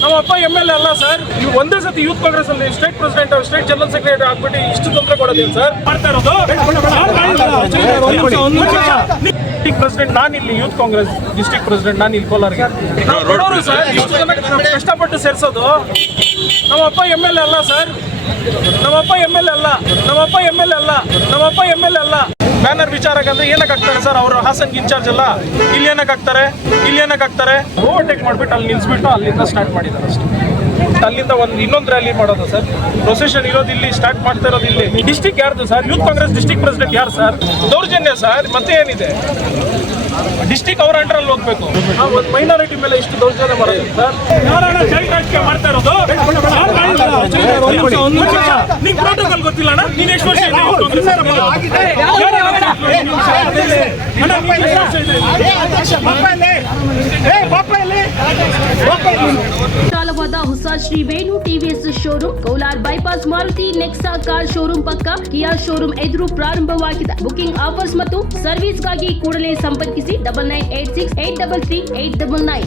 ನಮ್ಮ ಅಪ್ಪ M L ಅಲ್ಲ ಸರ್. ನೀವು ಒಂದೇ ಸತಿ ಯೂತ್ ಕಾಂಗ್ರೆಸ್ ಅಲ್ಲಿ state president state general secretary ಆಗ್ಬಿಟ್ಟು ಇಷ್ಟು ತೊಂದರೆ ಕೊಡೋದಿಲ್ಲ ಸರ್ ಮಾಡ್ತಾ ಇರೋದು? ಡಿಸ್ಟಿಕ್ ಪ್ರೆಸಿಡೆಂಟ್ ನಾನು ಇಲ್ಲಿ ಯೂತ್ ಕಾಂಗ್ರೆಸ್ ಡಿಸ್ಟಿಕ್ ಪ್ರೆಸಿಡೆಂಟ್ ನಾನು ಇಲ್ಲಿ ಕೋಲಾರ್ಗೆ. ಸರ್ ಇಷ್ಟು ಜನ ಕಷ್ಟಪಟ್ಟು ಸೇರಿಸೋದು. ನಮ್ಮ ಅಪ್ಪ ಎಂ ಎಲ್ ಎ ಅಲ್ಲ ಸರ್ ನಮ್ಮಪ್ಪ ಎಂ ಎಲ್ ಎ ಅಲ್ಲ. ನಮ್ಮಪ್ಪ ಎಂ ಎಲ್ ಅಲ್ಲ. ನಮ್ಮಪ್ಪ ಎಂ ಎಲ್ ಎ ಅಲ್ಲ. ಬ್ಯಾನರ್ ವಿಚಾರಕ್ಕೆ ಅಂದ್ರೆ ಏನಕ್ಕೆ ಹಾಕ್ತಾರೆ ಸರ್? ಅವರು ಹಾಸನ್ಗೆ ಇನ್ಚಾರ್ಜ್ ಅಲ್ಲ. ಇಲ್ಲಿ ಏನಕ್ಕೆ ಹಾಕ್ತಾರೆ? ಇಲ್ಲಿ ಏನಕ್ಕೆ ಹಾಕ್ತಾರೆ? ಓವರ್ಟೇಕ್ ಮಾಡ್ಬಿಟ್ಟು ಅಲ್ಲಿ ನಿಲ್ಸ್ಬಿಟ್ಟು ಅಲ್ಲಿಂದ ಸ್ಟಾರ್ಟ್ ಮಾಡಿದ್ದಾರೆ ಅಷ್ಟೇ. ಅಲ್ಲಿಂದ ಒಂದು ಇನ್ನೊಂದು ರ್ಯಾಲಿ ಮಾಡೋದು ಸರ್. ಪ್ರೊಸೆಷನ್ ಇರೋದು ಇಲ್ಲಿ ಸ್ಟಾರ್ಟ್ ಮಾಡ್ತಾ ಇರೋದು ಇಲ್ಲಿ. ಡಿಸ್ಟಿಕ್ ಯಾರ್ದು sir? Youth Congress district president ಯಾರು ಸರ್? ದೌರ್ಜನ್ಯ ಸರ್ ಮತ್ತೆ ಏನಿದೆ ಡಿಸ್ಟಿಕ್ ಅವ್ರ ಅಂಡರಲ್ಲಿ ಹೋಗ್ಬೇಕು ಒಂದು ಮೈನಾರಿಟಿ ಮೇಲೆ ಇಷ್ಟು ದೌರ್ಜನ್ಯ ಮಾಡೋದು ಸರ್ ಮಾಡ್ತಾ ಇರೋದು ಪ್ರೋಟೋಕಾಲ್ ಗೊತ್ತಿಲ್ಲ ಅಣ್ಣ ನೀನು ಎಷ್ಟು ವರ್ಷ ಇದೆ youth congress ಅಲ್ಲಿ? ಅಣ್ಣ, ನೀನು ಎಷ್ಟು ವರ್ಷ ಇದೆ? ವಿಶಾಲವಾದ ಹೊಸ Shri Venu TVS showroom, Kolar bypass Maruti, Nexa car showroom ಪಕ್ಕ ಕಿಯಾ ಶೋರೂಮ್ ಎದುರು ಪ್ರಾರಂಭವಾಗಿದೆ ಬುಕಿಂಗ್ ಆಫರ್ಸ್ ಮತ್ತು ಸರ್ವಿಸ್ಗಾಗಿ ಕೂಡಲೇ ಸಂಪರ್ಕಿಸಿ double nine eight six eight double three eight double nine.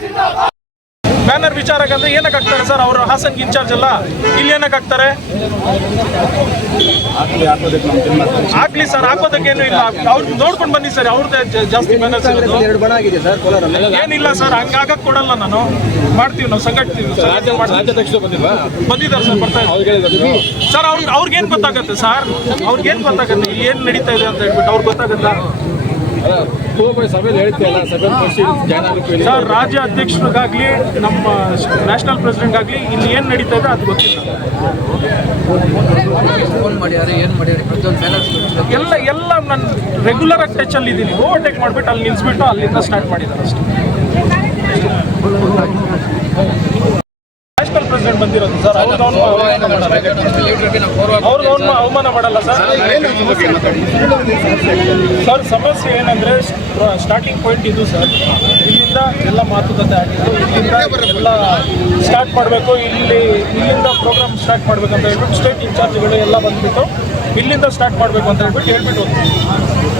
जिंदाबाद ಬ್ಯಾನರ್ ವಿಚಾರಕ್ಕಂದ್ರೆ ಏನಕ್ಕೆ ಹಾಕ್ತಾರೆ ಸರ್? ಅವರು ಹಾಸನ್ಗೆ ಇನ್ಚಾರ್ಜ್ ಅಲ್ಲ ಇಲ್ಲಿ ಏನಕ್ಕೆ ಹಾಕ್ತಾರೆ? ಆಗ್ಲಿ ಸರ್ ಹಾಕೋದಕ್ಕೇನು ಇಲ್ಲ. ಅವ್ರು ನೋಡ್ಕೊಂಡು ಬನ್ನಿ ಸರ್ ಅವ್ರದ್ದು ಜಾಸ್ತಿ ಬ್ಯಾನರ್ ಏನಿಲ್ಲ ಸರ್ ಹಂಗಾಗಕ್ ಕೊಡಲ್ಲ ನಾನು. ಮಾಡ್ತೀವಿ ನಾವು ಸಂಘಟಿಸ್ತೀವಿ ಬಂದಿದ್ದಾರೆ ಸರ್ ಬರ್ತಾ ಸರ್ ಅವ್ರಿಗೆ ಅವ್ರಿಗೇನು ಗೊತ್ತಾಗತ್ತೆ ಸರ್? ಅವ್ರಿಗೇನು ಗೊತ್ತಾಗತ್ತೆ? ಇಲ್ಲಿ ಏನು ನಡೀತಾ ಇದೆ ಅಂತ ಹೇಳ್ಬಿಟ್ಟು ಅವ್ರಿಗೆ ಗೊತ್ತಾಗತ್ತಾ? ಸರ್, ರಾಜ್ಯ ಅಧ್ಯಕ್ಷರಿಗಾಗ್ಲಿ, ನಮ್ಮ ನ್ಯಾಷನಲ್ ಪ್ರೆಸಿಡೆಂಟ್ಗಾಗಲಿ ಇಲ್ಲಿ ಏನು ನಡೀತಾ ಇದೆ ಅದು ಗೊತ್ತಿಲ್ಲ. ಎಲ್ಲ ಎಲ್ಲ ನಾನು ರೆಗ್ಯುಲರ್ ಆಗಿ ಟಚ್ ಅಲ್ಲಿ ಇದ್ದೀನಿ ಓವರ್ಟೇಕ್ ಮಾಡ್ಬಿಟ್ಟು ಅಲ್ಲಿ ನಿಲ್ಸ್ಬಿಟ್ಟು ಅಲ್ಲಿಂದ ಸ್ಟಾರ್ಟ್ ಮಾಡಿದ್ದಾರೆ ಅಷ್ಟೇ. ಪ್ರೆಸಿಡೆಂಟ್ ಬಂದಿರೋದು ಸರ್? ಅವ್ರಿಗೆ ಅವಮಾನ ಮಾಡಲ್ಲ. ಸರ್. ಸರ್? ಸಮಸ್ಯೆ ಏನಂದ್ರೆ ಸ್ಟಾರ್ಟಿಂಗ್ ಪಾಯಿಂಟ್ ಇದು ಸರ್. ಇಲ್ಲಿಂದ ಎಲ್ಲ ಮಾತುಕತೆ ಆಗಿದ್ದು ಇಲ್ಲಿಂದ ಎಲ್ಲ ಸ್ಟಾರ್ಟ್ ಮಾಡಬೇಕು ಇಲ್ಲಿ ಇಲ್ಲಿಂದ ಪ್ರೋಗ್ರಾಮ್ ಸ್ಟಾರ್ಟ್ ಮಾಡಬೇಕು ಅಂತ ಹೇಳ್ಬಿಟ್ಟು ಸ್ಟೇಟ್ ಇನ್ಚಾರ್ಜ್ಗಳು ಎಲ್ಲ ಬಂದ್ಬಿಟ್ಟು ಇಲ್ಲಿಂದ ಸ್ಟಾರ್ಟ್ ಮಾಡಬೇಕು ಅಂತ ಹೇಳ್ಬಿಟ್ಟು ಹೇಳ್ಬಿಟ್ಟು ಪ್ರೋಗ್ರಾಮ್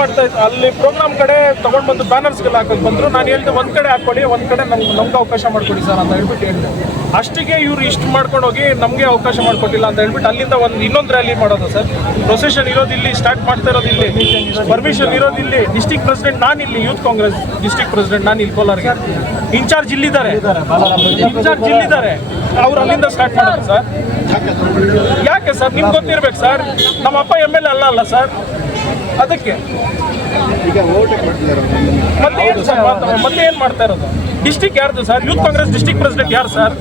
ಮಾಡ್ತಾ ಇತ್ತು ಅಲ್ಲಿ ಪ್ರೋಗ್ರಾಮ್ ಕಡೆ ತಗೊಂಡು ಬಂದು ಬ್ಯಾನರ್ಸ್ಗೆಲ್ಲ ಹಾಕಕ್ಕೆ ಬಂದರು. ನಾನು ಹೇಳ್ದೆ, ಒಂದು ಕಡೆ ಹಾಕ್ಕೊಳ್ಳಿ ಒಂದು ಕಡೆ ನಮ್ಗೆ ನಮ್ಗೆ ಅವಕಾಶ ಮಾಡಿಕೊಡಿ ಸರ್ ಅಂತ ಹೇಳ್ಬಿಟ್ಟು ಹೇಳಿದೆ. ಅಷ್ಟಿಗೆ ಇವ್ರು ಇಷ್ಟು ಮಾಡ್ಕೊಂಡು ಹೋಗಿ ನಮಗೆ ಅವಕಾಶ ಮಾಡಿಕೊಟ್ಟಿಲ್ಲ ಅಂತ ಹೇಳ್ಬಿಟ್ಟು ಅಲ್ಲಿಂದ ಒಂದು ಇನ್ನೊಂದು ರ್ಯಾಲಿ ಮಾಡೋದು ಸರ್. ಪ್ರೊಸೆಷನ್ ಇರೋದು ಇಲ್ಲಿ ಸ್ಟಾರ್ಟ್ ಮಾಡ್ತಾ ಇರೋದು ಇಲ್ಲಿ. ಪರ್ಮಿಷನ್ ಇರೋದು ಇಲ್ಲಿ. ಡಿಸ್ಟಿಕ್ ಪ್ರೆಸಿಡೆಂಟ್ ನಾನು ಇಲ್ಲಿ ಯೂತ್ ಕಾಂಗ್ರೆಸ್ ಡಿಸ್ಟಿಕ್ ಪ್ರೆಸಿಡೆಂಟ್ ನಾನು ಇಲ್ಲಿ ಕೋಲಾರ್ಗೆ. ಇನ್ಚಾರ್ಜ್ ಇಲ್ಲಿದ್ದಾರೆ. ಇನ್ಚಾರ್ಜ್ ಇಲ್ಲಿದ್ದಾರೆ. ಅವ್ರು ಅಲ್ಲಿಂದ ಸ್ಟಾರ್ಟ್ ಮಾಡೋದು ಸರ್. ಯಾಕೆ ಸರ್? ನಿಮ್ಗೆ ಗೊತ್ತಿರ್ಬೇಕು ಸರ್. ನಮ್ಮ ಅಪ್ಪ ಎಂ ಎಲ್ ಎ ಅಲ್ಲ ಅಲ್ಲ ಸರ್. ಅದಕ್ಕೆ? ಮತ್ತೆ ಏನು ಸರ್ ಮಾತು- ಮತ್ತೆ ಏನು ಮಾಡ್ತಾ ಇರೋದು? ಡಿಸ್ಟಿಕ್ ಯಾರ್ದು sir? Youth Congress district president ಯಾರು ಸರ್?